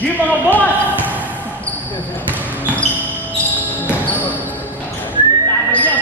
Yung mga boss! Laban niya.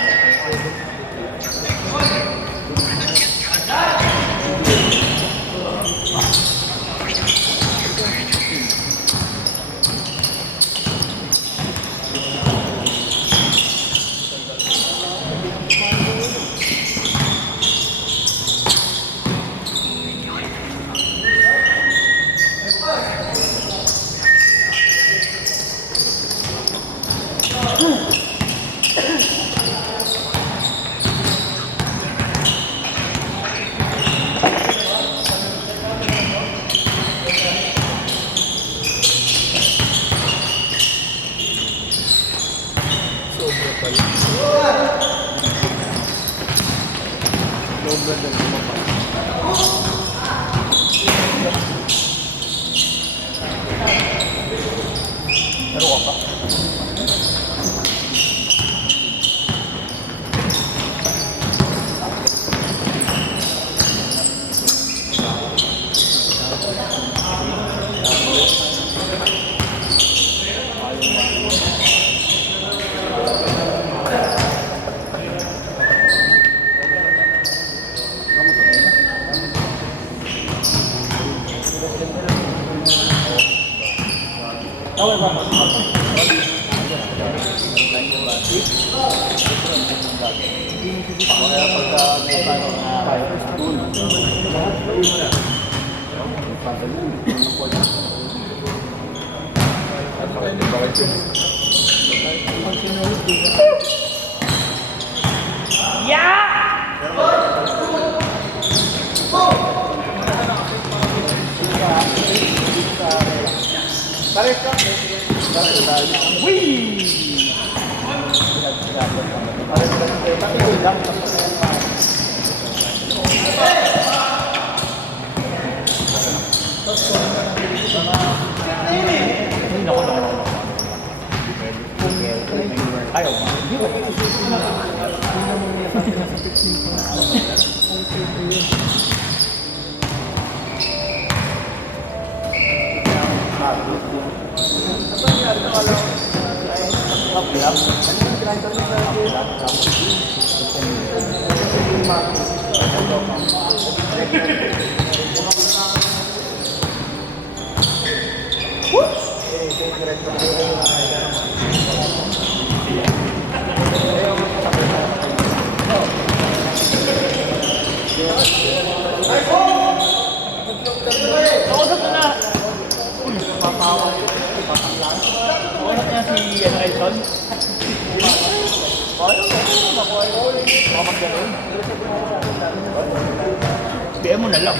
PM mo na lang.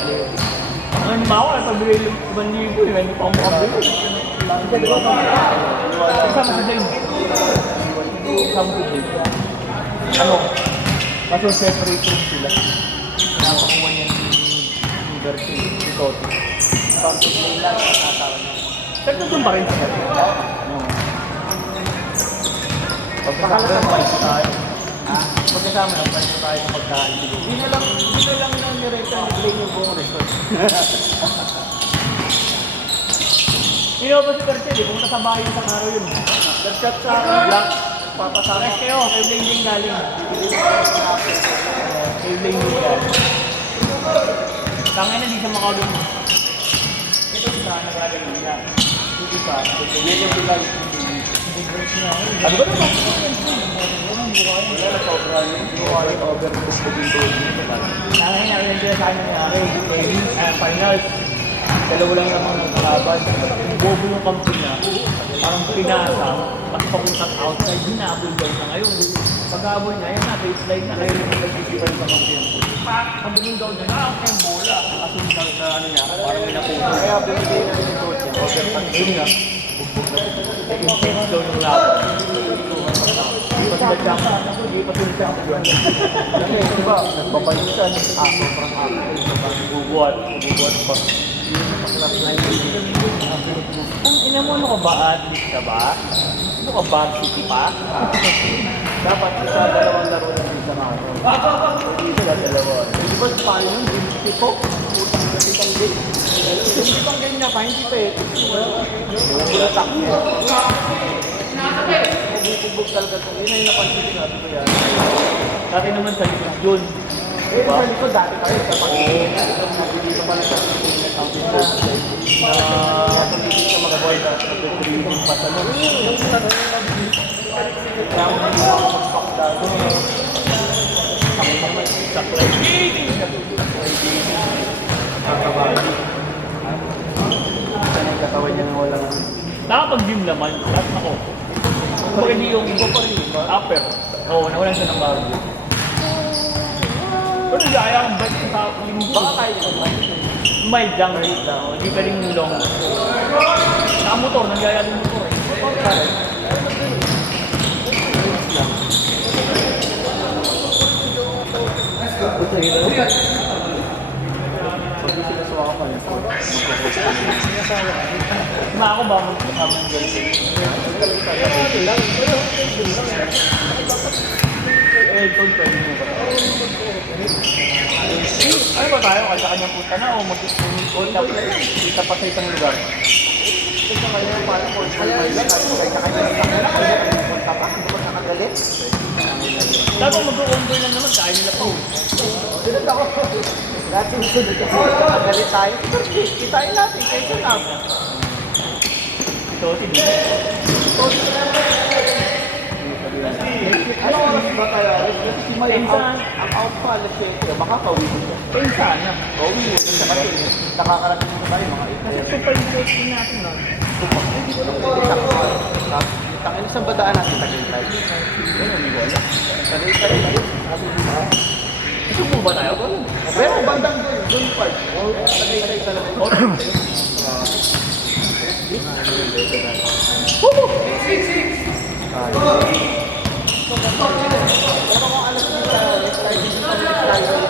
Ang bawa, pabili 1,000 yun, hindi pa ako makabili. Kasama sa Dane. Kasama sa Dane. Ano? Kaso separate room sila. Nakakuha niya ni Bertie, ni Toto. Tapos may lahat na natawa niya. Pero doon pa rin siya. Pagkakala ng price tayo. Magkasama ng price tayo sa pagkain. Hindi na lang na niretan ni Gray yung buong resort. Ino ba si Bertie? Pumunta sa bahay sa araw yun. Nag-chat sa black. Papasakas kayo. Kay Bling galing. Kay Bling galing. Tangay na di sa makagano. Ito sa nagagaling nila. Hindi pa. Yan yung bilay. Ano ba naman? Wala na sobra yun. Wala na overbook ko dito. Tangay na rin sila sa akin nangyari. Finals. Dalawa lang naman ng kalaban. Bobo yung kampo niya. Parang pinasa. At papuntang outside. Hinabol daw na ngayon. Pag-abol niya, yan na. Baseline na. Ngayon yung nag-sisipan sa kampo yan. Ang bunong daw niya, ang bola. Kasunod na ano niya. Parang may napuno. Kaya binigay na rin yung coach. Overtime. Yun nga. Intense daw yung laban. Hindi pa sila champion. Hindi pa sila champion. Kasi diba, nagpapalit siya. Sobrang ako. Bubuhat pa. Ang ina mo, ano ka ba? Athlete ka ba? Ano ka ba? City pa? Dapat isa, dalawang laro lang yung isang araw. Hindi sila dalawa. Di ba paano yun? Hindi po? Utang na itang game. Hindi pang game niya pa, hindi pa eh. Bulatak niya. Bubog talaga ito. Yun ay napansin ko sabi ko yan. Dati naman sa likod yun. Eh, sa likod dati pa rin. Kapag nagdito pa rin sa likod na sabi ko. Na pagdito sa mga boy na nag-dreaming pa sa loob. Kaya ako hindi ako magpakda doon. Ako naman sa playing. Kakabali. Isa ng katawan niya walang... Nakapag-gym naman, lahat ako. Kung hindi yung iba pa rin, upper. Oo, nawalan siya ng bago. Pero kaya ang bike sa yung... Baka kaya ka ba? Mild lang, rate lang. Hindi ka rin long. Nakamotor, nangyaya din motor eh. Ako ba magkakama ng ganito? Elton, pwede mo ba? Ano ba tayo? Kanya-kanyang punta na o mag-hold up na lang? Kita pa sa isang lugar. Ito kanya parang kanya-kanyang punta pa? Hindi ba nakagalit? Dapat mag-o-onboy lang naman, kaya nila po. Sunod ako. Dati sunod ako. Magalit tayo. Kitain natin, kaysa namin. Ito, tignan. Ano oras ba tayo? Kasi si May ang out pa, alas 7. Baka pauwi siya. Pinsan na. Pauwi mo siya kasi nakakarating mo tayo mga ito. Kasi super interesting natin na. Hindi ko lang pwede tangin isang badaan natin Tagaytay. Ano, hindi ko alam. Tagaytay tayo. Ito po ba tayo? Pero bandang doon part. Tagaytay talaga. Pero kung alam nyo sa next time, hindi pa next time.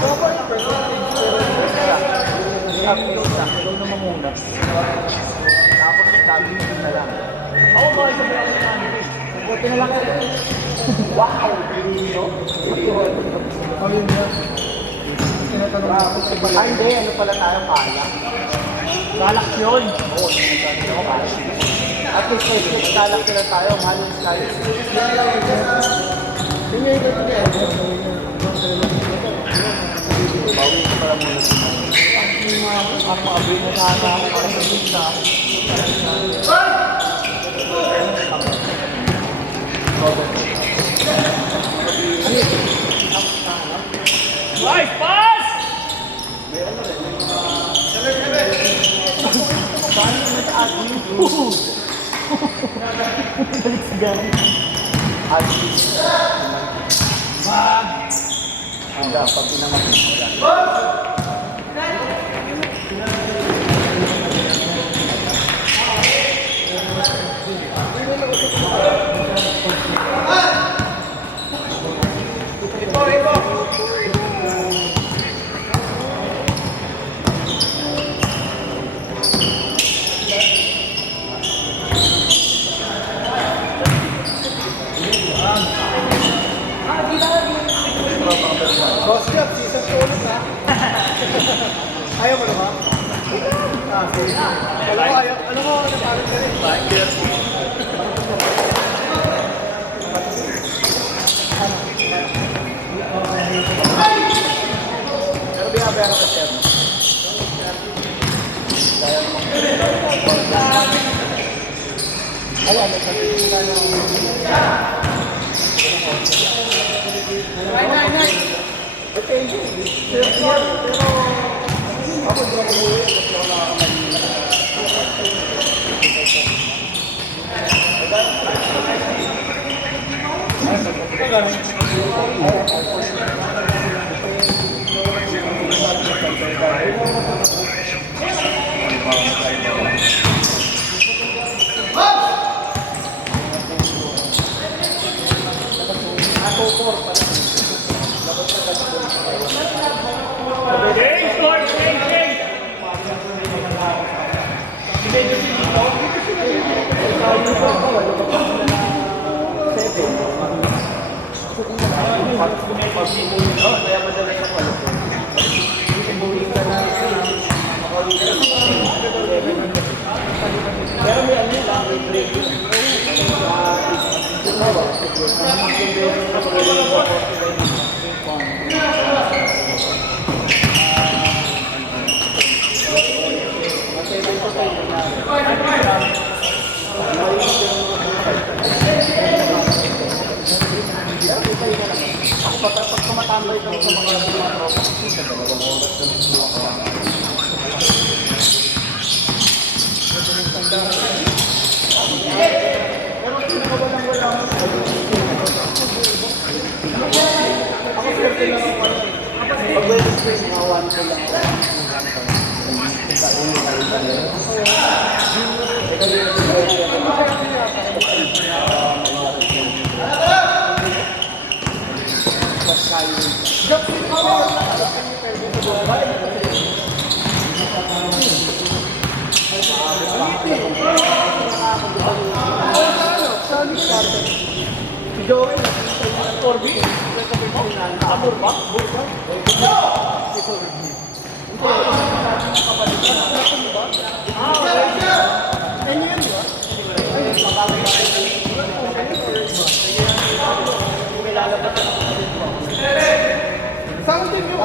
Proper na percentage. Update na. Hello naman muna. Tapos sabi nyo na lang. Ako ba sa brand namin? Buti na lang ito. Wow! Dino? Kami mo. Ay, hindi. Ano pala tayo? Palak. Palak yun. Oo, nagsasabi ako palak. At least may palak sila tayo. Mahalin tayo. Tingnan ito ito. Bawi ko pala muna sa mga. Ako abri na sana ako para sa lista. Right, pass! Paano na sa atin? Balik sa gani. Atis. Ang dapat pinamasin mo yan. Ayaw mo naman? Sige. Alam mo, parang ganit ba? Pero biyabera ka siya. Ayan, nagsasabi ka ng... Nay! Okay, pero ako hindi ako umuwi kasi wala ako Seven. Kaya madala yung wala ko. Pero may ano lang, may break. Pag tumatambay ito sa mga tropa, sa 2 oras na pero pinakawalang-wala ako swerte lang ako pag wedding space ngawan ko lang something new.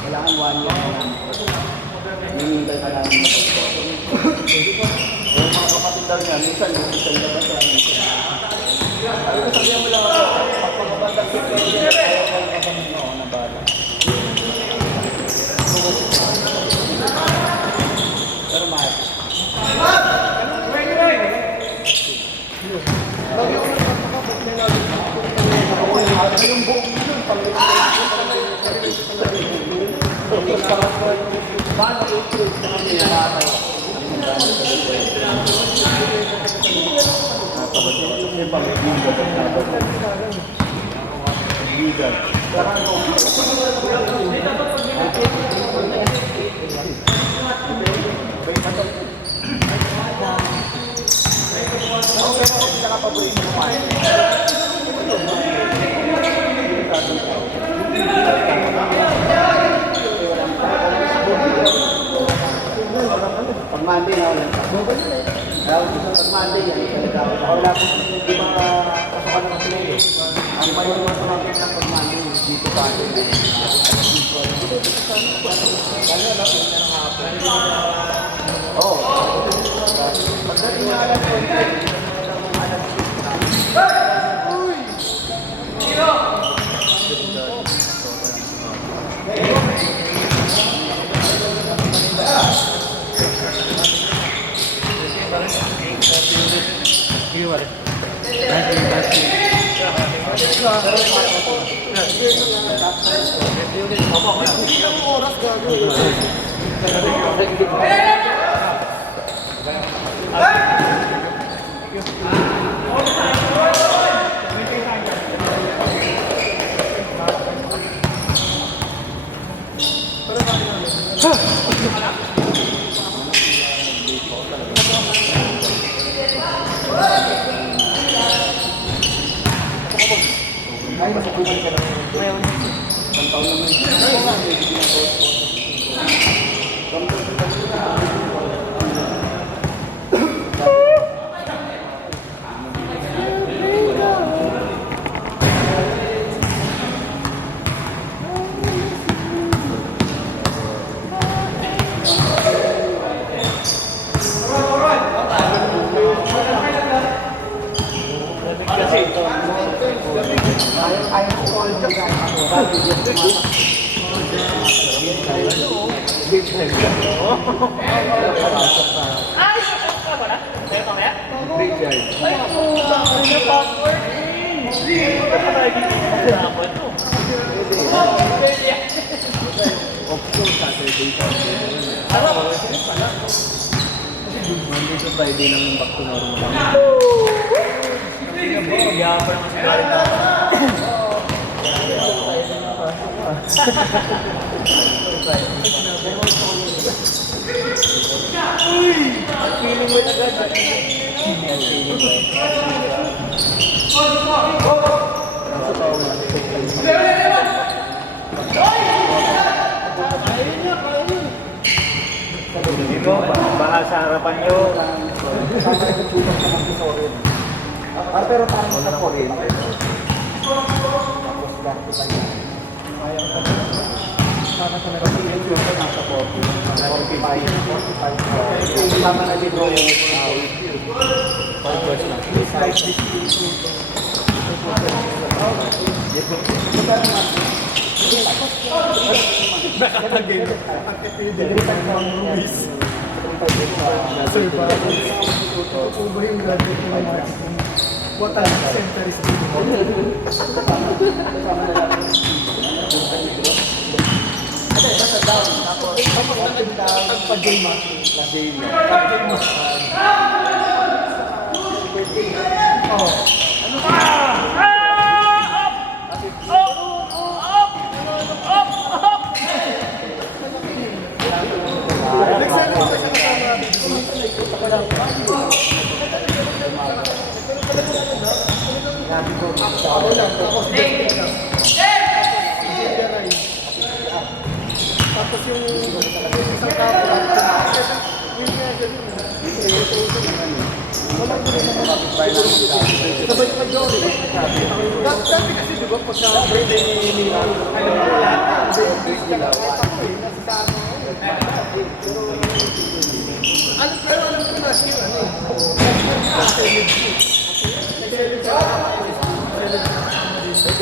Kailangan 1 year na hinihintay ka lang. Yung mga kapatid daw niya, minsan yung isang labas lang. Sabi ko, sabihan mo lang ako, pag pagkabandag sa kanya, ayaw ka lang kapatid mo ako na bala. Pero mahal. Yung buong yun, paano i-prove sa kanila natay? Pag Monday na ulit. Pag Monday yan, wala po di ba kasakan ng kasi ngayon. Ang payo naman sa mga ng pag Monday, dito pa ito. Kaya na po na ng hapon. Oo. Pagdating na alam ko, uy! Sino? Ay, masukuman ka lang. Ngayon. Isang taon naman. Monday to Friday lang yung back to normal. Kaya pa naman sigari na. Feeling mo agad. Dito, baka sa harapan nyo. Pero paano sa Korean? Sana sa meron sa yung future nasa 45. Tama na dito yung pag-watch na. Nakatagin. Dilitan ng Ruiz. Sir, parang ito ba yung graduate ng marketing? What a center is tapos yung isang kapo yun nga ganun walang gulo naman sabay pa Jory dati kasi diba pagka birthday ni Mira alam mo lahat pero alam ko na siya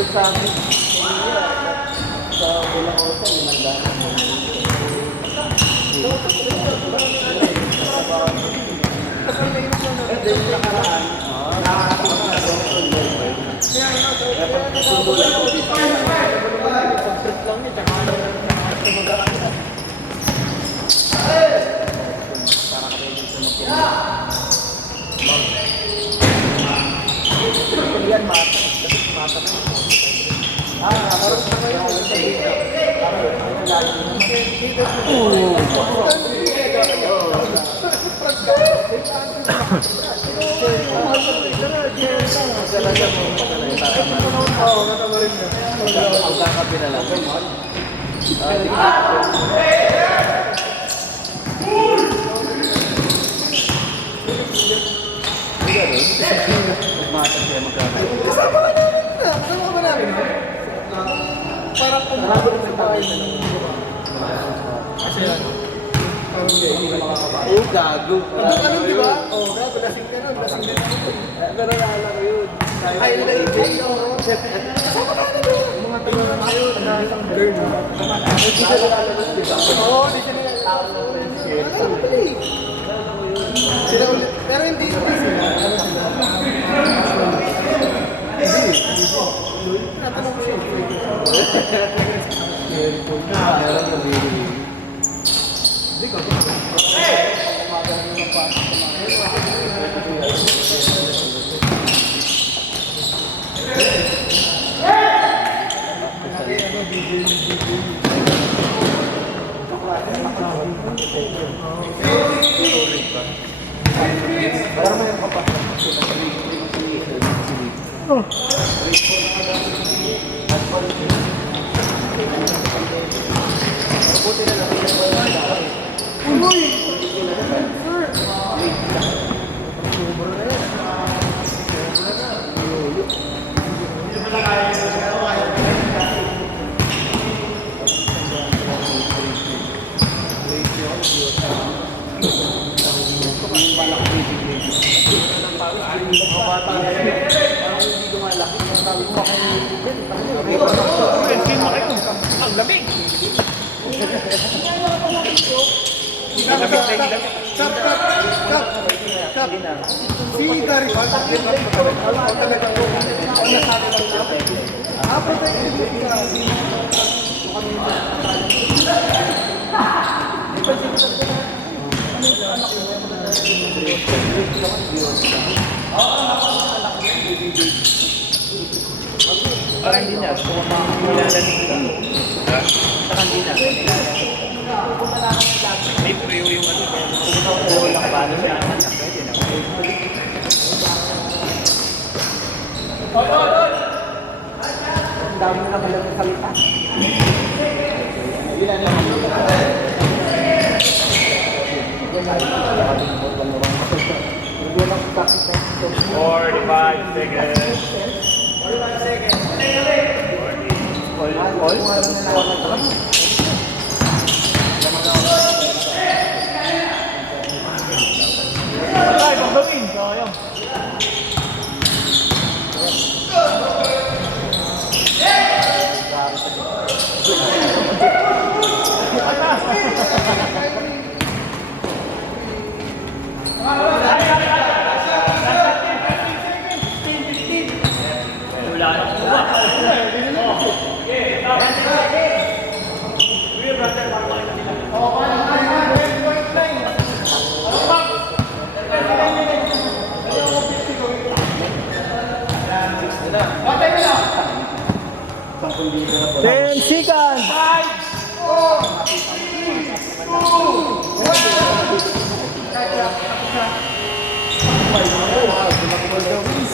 sa amin sa Bulang Hotel, kasi may ito na yung nakaraan, nakakapit na doon sa Lord. Kaya dapat susulan ko dito. Pag-trip lang niya, tsaka lang tumagaan. Para ka rin dito magpapagod. Yan, mata. Harus na ngayon. Parang kung kasi yan. Parang hindi na makakapagod. Oo, gago. Ano, di ba? Oo, gago. Lasing ka nun. Lasing ka nun. Narayala ko yun. Ay, nag-ibig ako. Kasama ka na doon. Mga tayo na tayo. Nagkakasang girl. Hindi sila nalalabas, di ba? Oo, hindi sila nalalabas. Ano pala eh? Sila ulit. Pero hindi sila. Ano sila? Hindi. Natanong ko siya. Very cool. Meron yung video. Hindi ko. Ang lamig. Si Gary Hart, parang hindi na. Kung nilalamig ka. Saka hindi na. Ang dami na naman ng salita. Ilan na Forty-five seconds. Ay, pagdawin. Sayang. Wala na kuha. Ten seconds!